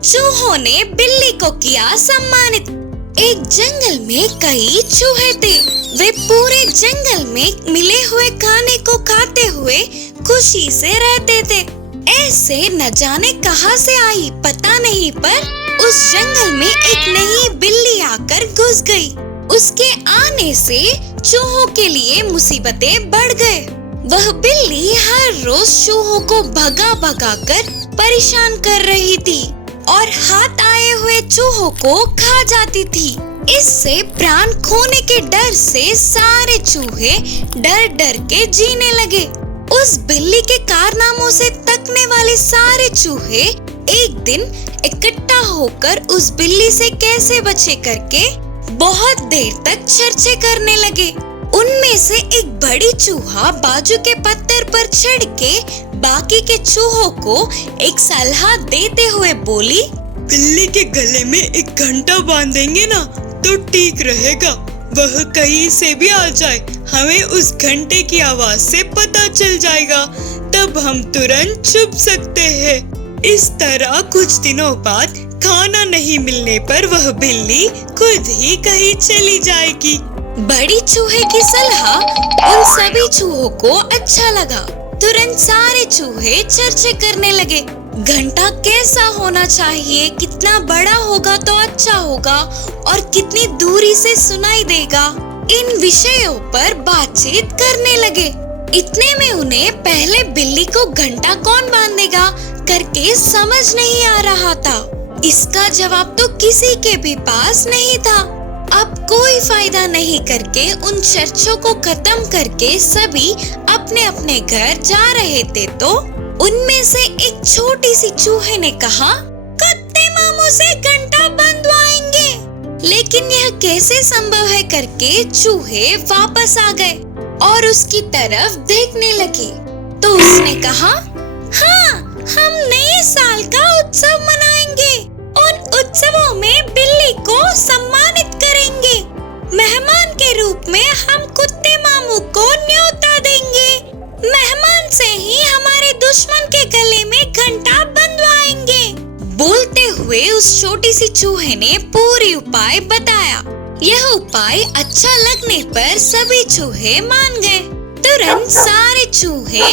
चूहों ने बिल्ली को किया सम्मानित। एक जंगल में कई चूहे थे। वे पूरे जंगल में मिले हुए खाने को खाते हुए खुशी से रहते थे। ऐसे न जाने कहां से आई पता नहीं, पर उस जंगल में एक नई बिल्ली आकर घुस गई। उसके आने से चूहों के लिए मुसीबतें बढ़ गए। वह बिल्ली हर रोज चूहों को भगा भगा कर परेशान कर रही थी और हाथ आए हुए चूहों को खा जाती थी। इससे प्राण खोने के डर से सारे चूहे डर डर के जीने लगे। उस बिल्ली के कारनामों से तकने वाले सारे चूहे एक दिन इकट्ठा होकर उस बिल्ली से कैसे बचे करके बहुत देर तक चर्चा करने लगे। उनमें से एक बड़ी चूहा बाजू के पत्थर पर चढ़ के बाकी के चूहों को एक सलाह देते हुए बोली, बिल्ली के गले में एक घंटा बांधेंगे ना तो ठीक रहेगा। वह कहीं से भी आ जाए, हमें उस घंटे की आवाज से पता चल जाएगा, तब हम तुरंत छुप सकते हैं। इस तरह कुछ दिनों बाद खाना नहीं मिलने पर वह बिल्ली खुद ही कहीं चली जाएगी। बड़ी चूहे की सलाह उन सभी चूहों को अच्छा लगा। तुरंत सारे चूहे चर्चा करने लगे। घंटा कैसा होना चाहिए, कितना बड़ा होगा तो अच्छा होगा और कितनी दूरी से सुनाई देगा, इन विषयों पर बातचीत करने लगे। इतने में उन्हें पहले बिल्ली को घंटा कौन बांधेगा करके समझ नहीं आ रहा था। इसका जवाब तो किसी के भी पास नहीं था। अब कोई फायदा नहीं करके उन चर्चों को खत्म करके सभी अपने अपने घर जा रहे थे तो उनमें से एक छोटी सी चूहे ने कहा, कुत्ते मामू से घंटा बंधवाएंगे। लेकिन यह कैसे संभव है करके चूहे वापस आ गए और उसकी तरफ देखने लगे। तो उसने कहा, हाँ, हम नए साल का उत्सव मनाएंगे। उन उत्सवों में बिल्ली को सम्मानित करेंगे। मेहमान के रूप में हम कुत्ते मामू को न्योता देंगे। मेहमान से ही हमारे दुश्मन के गले में घंटा बंधवाएंगे। बोलते हुए उस छोटी सी चूहे ने पूरी उपाय बताया। यह उपाय अच्छा लगने पर सभी चूहे मान गए। तुरंत सारे चूहे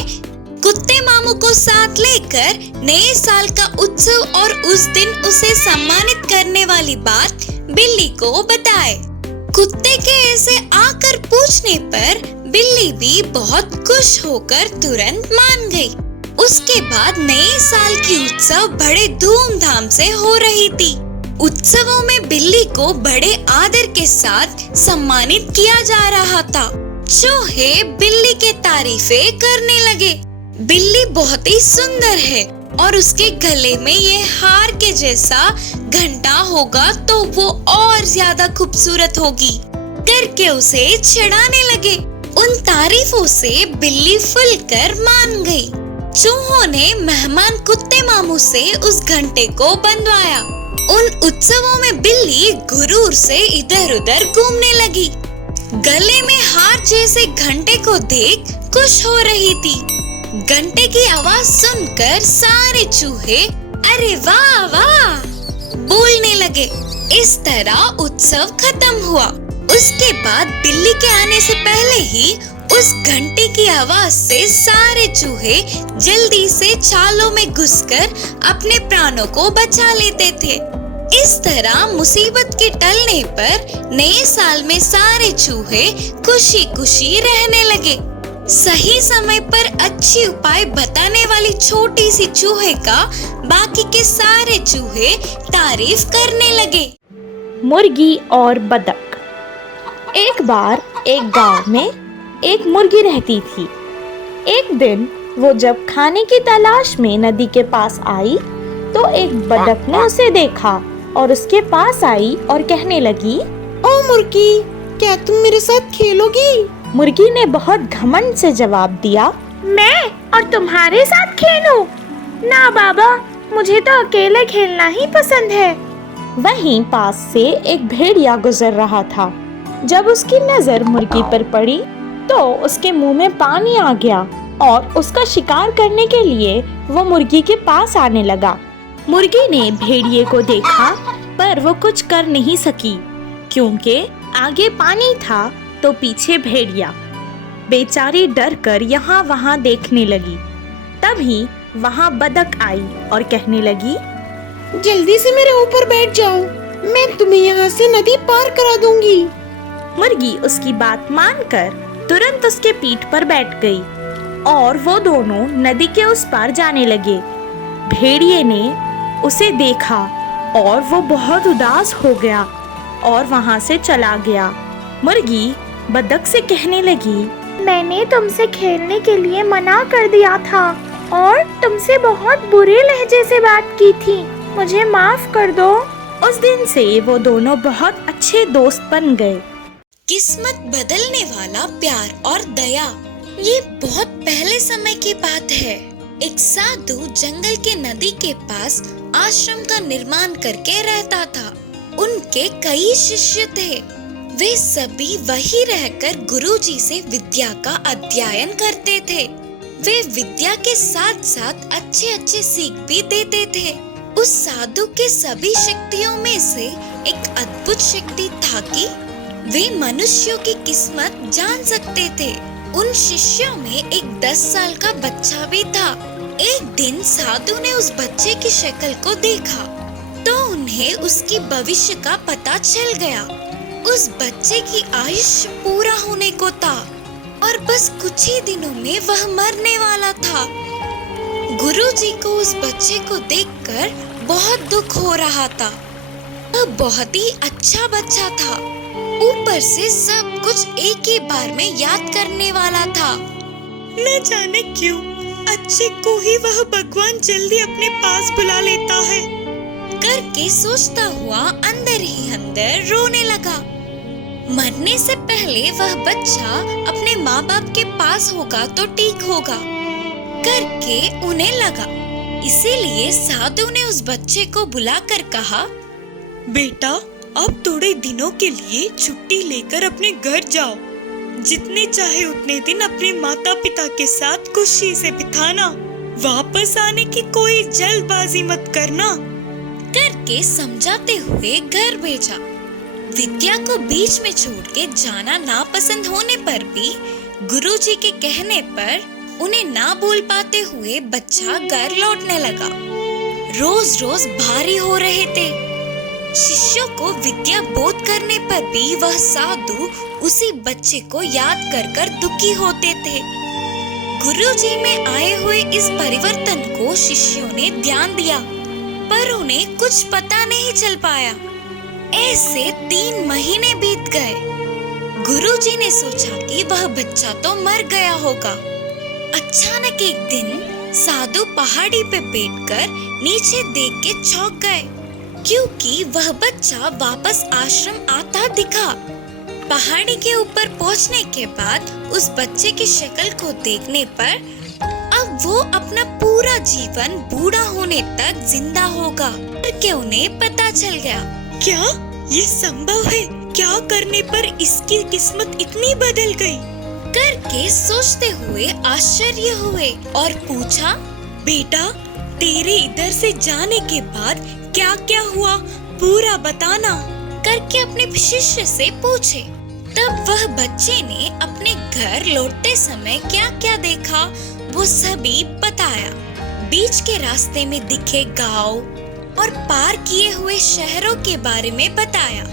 कुत्ते मामू को साथ लेकर नए साल का उत्सव और उस दिन उसे सम्मानित करने वाली बात बिल्ली को बताए। कुत्ते के ऐसे आकर पूछने पर बिल्ली भी बहुत खुश होकर तुरंत मान गई। उसके बाद नए साल की उत्सव बड़े धूमधाम से हो रही थी। उत्सवों में बिल्ली को बड़े आदर के साथ सम्मानित किया जा रहा था। चूहे बिल्ली के तारीफें करने लगे। बिल्ली बहुत ही सुंदर है और उसके गले में ये हार के जैसा घंटा होगा तो वो और ज्यादा खूबसूरत होगी करके उसे चिढ़ाने लगे। उन तारीफों से बिल्ली फुलकर मान गई। चूहों ने मेहमान कुत्ते मामू से उस घंटे को बंधवाया। उन उत्सवों में बिल्ली गुरूर से इधर उधर घूमने लगी। गले में हार जैसे घंटे को देख खुश हो रही थी। घंटे की आवाज सुनकर सारे चूहे अरे वाह वाह बोलने लगे। इस तरह उत्सव खत्म हुआ। उसके बाद बिल्ली के आने से पहले ही उस घंटे की आवाज से सारे चूहे जल्दी से चालों में घुसकर अपने प्राणों को बचा लेते थे। इस तरह मुसीबत के टलने पर नए साल में सारे चूहे खुशी खुशी रहने लगे। सही समय पर अच्छी उपाय बताने वाली छोटी सी चूहे का बाकी के सारे चूहे तारीफ करने लगे। मुर्गी और बतख। एक बार एक गांव में एक मुर्गी रहती थी। एक दिन वो जब खाने की तलाश में नदी के पास आई तो एक बतख ने उसे देखा और उसके पास आई और कहने लगी, ओ मुर्गी, क्या तुम मेरे साथ खेलोगी? मुर्गी ने बहुत घमंड से जवाब दिया, मैं और तुम्हारे साथ खेलूं? ना बाबा, मुझे तो अकेले खेलना ही पसंद है। वहीं पास से एक भेड़िया गुजर रहा था। जब उसकी नजर मुर्गी पर पड़ी तो उसके मुंह में पानी आ गया और उसका शिकार करने के लिए वो मुर्गी के पास आने लगा। मुर्गी ने भेड़िए को देखा, पर वो कुछ कर नहीं सकी क्योंकि आगे पानी था तो पीछे भेड़िया। बेचारी डर कर यहाँ वहाँ देखने लगी। तभी वहाँ बतख आई और कहने लगी, जल्दी से मेरे ऊपर बैठ जाओ, मैं तुम्हें यहाँ से नदी पार करा दूंगी। मुर्गी उसकी बात मानकर तुरंत उसके पीठ पर बैठ गई और वो दोनों नदी के उस पार जाने लगे। भेड़िए ने उसे देखा और वो बहुत उदास हो गया और वहाँ से चला गया। मुर्गी बतख से कहने लगी, मैंने तुमसे खेलने के लिए मना कर दिया था और तुमसे बहुत बुरे लहजे से बात की थी, मुझे माफ कर दो। उस दिन से वो दोनों बहुत अच्छे दोस्त बन गए। किस्मत बदलने वाला प्यार और दया। ये बहुत पहले समय की बात है। एक साधु जंगल के नदी के पास आश्रम का निर्माण करके रहता था। उनके कई शिष्य थे। वे सभी वही रहकर गुरुजी से विद्या का अध्ययन करते थे। वे विद्या के साथ साथ अच्छे अच्छे सीख भी देते थे। उस साधु के सभी शक्तियों में से एक अद्भुत शक्ति था कि वे मनुष्यों की किस्मत जान सकते थे। उन शिष्यों में एक 10 साल का बच्चा भी था। एक दिन साधु ने उस बच्चे की शक्ल को देखा तो उन्हें उसकी भविष्य का पता चल गया। उस बच्चे की आयुष्य पूरा होने को था और बस कुछ ही दिनों में वह मरने वाला था। गुरुजी को उस बच्चे को देखकर बहुत दुख हो रहा था। वह बहुत ही अच्छा बच्चा था। ऊपर से सब कुछ एक ही बार में याद करने वाला था। न जाने क्यों अच्छे को ही वह भगवान जल्दी अपने पास बुला लेता है करके सोचता हुआ अंदर ही अंदर रोने लगा। मरने से पहले वह बच्चा अपने माँ बाप के पास होगा तो ठीक होगा करके उन्हें लगा। इसीलिए साधु ने उस बच्चे को बुलाकर कहा, बेटा अब थोड़े दिनों के लिए छुट्टी लेकर अपने घर जाओ। जितने चाहे उतने दिन अपने माता पिता के साथ खुशी से बिताना। वापस आने की कोई जल्दबाजी मत करना करके समझाते हुए घर भेजा। विद्या को बीच में छोड़ के जाना नापसंद होने पर भी गुरुजी के कहने पर उन्हें ना बोल पाते हुए बच्चा घर लौटने लगा। रोज रोज भारी हो रहे थे। शिष्यों को विद्या बोध करने पर भी वह साधु उसी बच्चे को याद कर कर दुखी होते थे। गुरुजी में आए हुए इस परिवर्तन को शिष्यों ने ध्यान दिया पर उन्हें कुछ पता नहीं चल पाया। ऐसे 3 महीने बीत गए। गुरुजी ने सोचा कि वह बच्चा तो मर गया होगा। अचानक एक दिन साधु पहाड़ी पे बैठकर नीचे देख के चौंक गए क्योंकि वह बच्चा वापस आश्रम आता दिखा। पहाड़ी के ऊपर पहुंचने के बाद उस बच्चे की शक्ल को देखने पर अब वो अपना पूरा जीवन बूढ़ा होने तक जिंदा होगा करके उन्हें पता चल गया। क्या ये संभव है? क्या करने पर इसकी किस्मत इतनी बदल गई करके सोचते हुए आश्चर्य हुए और पूछा, बेटा तेरे इधर से जाने के बाद क्या क्या हुआ पूरा बताना करके अपने शिष्य से पूछे। तब वह बच्चे ने अपने घर लौटते समय क्या क्या देखा वो सभी बताया। बीच के रास्ते में दिखे गांव और पार किए हुए शहरों के बारे में बताया।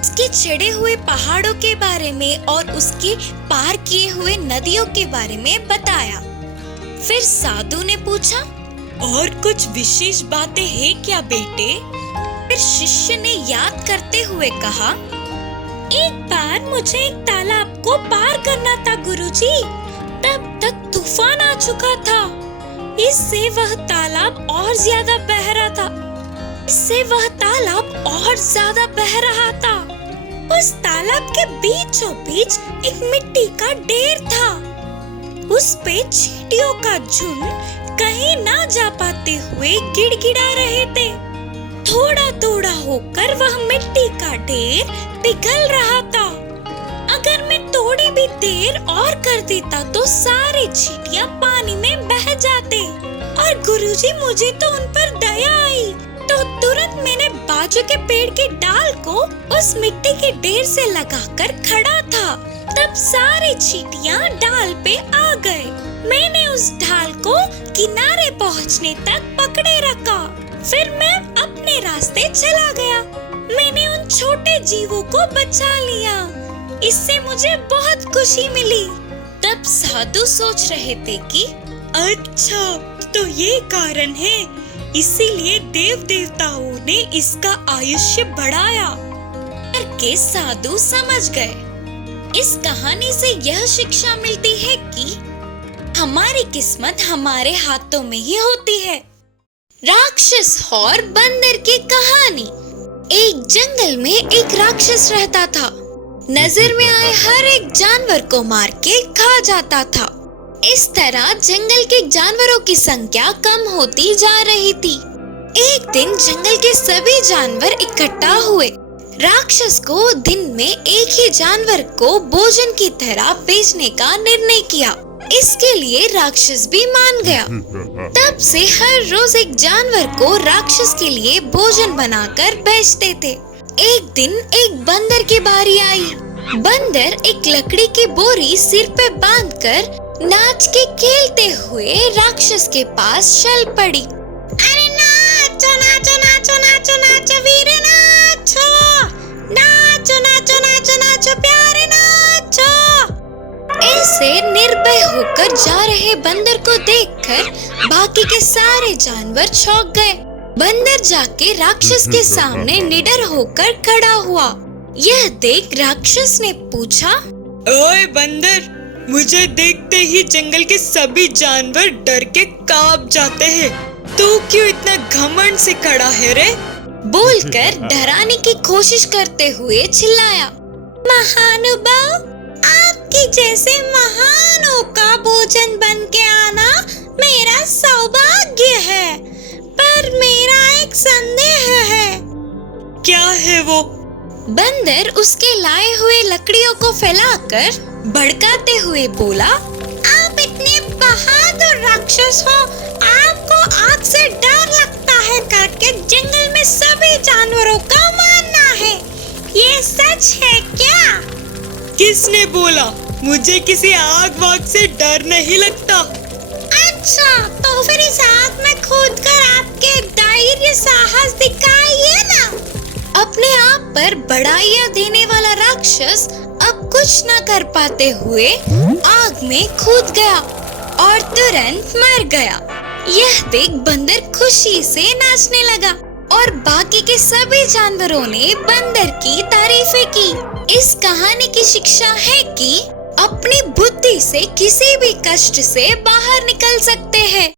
उसके चढ़े हुए पहाड़ों के बारे में और उसके पार किए हुए नदियों के बारे में बताया। फिर साधु ने पूछा, और कुछ विशेष बातें हैं क्या बेटे? फिर शिष्य ने याद करते हुए कहा, एक बार मुझे एक तालाब को पार करना था गुरुजी। तब तक तूफान आ चुका था। इससे वह तालाब और ज्यादा बह रहा था। उस तालाब के बीचों बीच एक मिट्टी का ढेर था। उस पे चींटियों का झुंड कहीं ना जा पाते हुए गिड़गिड़ा रहे थे। थोड़ा थोड़ा होकर वह मिट्टी का ढेर पिघल रहा था। अगर मैं थोड़ी भी देर और कर देता तो सारे चींटियां पानी में बह जाते। और गुरुजी मुझे तो उन पर दया आई, तो तुरंत मैंने बाजू के पेड़ के डाल को उस मिट्टी के ढेर से लगाकर खड़ा था। तब सारे चींटियां डाल पे आ गए। मैंने उस ढाल को किनारे पहुंचने तक पकड़े रखा, फिर मैं अपने रास्ते चला गया। मैंने उन छोटे जीवों को बचा लिया, इससे मुझे बहुत खुशी मिली। तब साधु सोच रहे थे कि अच्छा, तो ये कारण है, इसीलिए देव देवताओं ने इसका आयुष्य बढ़ाया। के साधु समझ गए। इस कहानी से यह शिक्षा मिलती है कि हमारी किस्मत हमारे हाथों में ही होती है। राक्षस और बंदर की कहानी। एक जंगल में एक राक्षस रहता था। नजर में आए हर एक जानवर को मार के खा जाता था। इस तरह जंगल के जानवरों की संख्या कम होती जा रही थी। एक दिन जंगल के सभी जानवर इकट्ठा हुए। राक्षस को दिन में एक ही जानवर को भोजन की तरह बेचने का निर्णय किया। इसके लिए राक्षस भी मान गया। तब से हर रोज एक जानवर को राक्षस के लिए भोजन बनाकर बेचते थे। एक दिन एक बंदर की बारी आई। बंदर एक लकड़ी की बोरी सिर पे बांधकर नाच के खेलते हुए राक्षस के पास चल पड़ी। अरे नाचो नाचो नाचो नाचो नाचो वीर नाचो, नाचो नाचो नाचो नाचो प्यारे नाचो। ऐसे निर्भय होकर जा रहे बंदर को देखकर बाकी के सारे जानवर चौंक गए। बंदर जाके राक्षस के सामने निडर होकर खड़ा हुआ। यह देख राक्षस ने पूछा, ओए बंदर, मुझे देखते ही जंगल के सभी जानवर डर के कांप जाते हैं। तू क्यों इतना घमंड से खड़ा है रे? बोलकर डराने की कोशिश करते हुए चिल्लाया, महानुभाव, आपके जैसे महानों का भोजन बन के आना मेरा सौभाग्य है, पर मेरा एक संदेह है। क्या है वो? बंदर उसके लाए हुए लकड़ियों को फैलाकर भड़काते हुए बोला, आप इतने बहादुर राक्षस हो, आपको आग से डर लगता है करके जंगल में सभी जानवरों का मारना है, ये सच है क्या? किसने बोला? मुझे किसी आग वाग से डर नहीं लगता। अच्छा, तो फिर इस आग में कूदकर आपके धैर्य साहस दिखाइए ना। अपने आप पर बड़ाइयां देने वाला राक्षस अब कुछ न कर पाते हुए आग में कूद गया और तुरंत मर गया। यह देख बंदर खुशी से नाचने लगा और बाकी के सभी जानवरों ने बंदर की तारीफें की। इस कहानी की शिक्षा है कि अपनी बुद्धि से किसी भी कष्ट से बाहर निकल सकते हैं।